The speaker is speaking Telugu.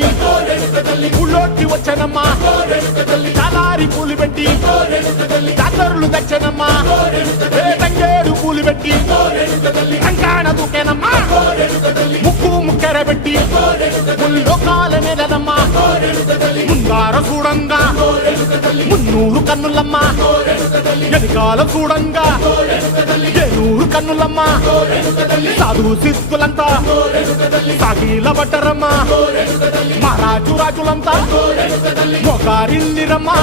పెట్టి ఊళ్ళోకి వచ్చానమ్మా చాలారి పూలు పెట్టి జాతరులు తెచ్చానమ్మా తంగేడు పూలు పెట్టి కంకాణ దూకేనమ్మా ముక్కు ముక్కెర పెట్టి ముల్లోకాల నెలనమ్మా ముందార చూడంగా మున్నూరు కన్నులమ్మా ఎనకాల చూడంగా ఏనూరు కన్నులమ్మా సాధువు సిద్ధులంతా సాగిల బట్టరమ్మా మహారాజు రాజులంతా మొగారిల్లిరమ్మా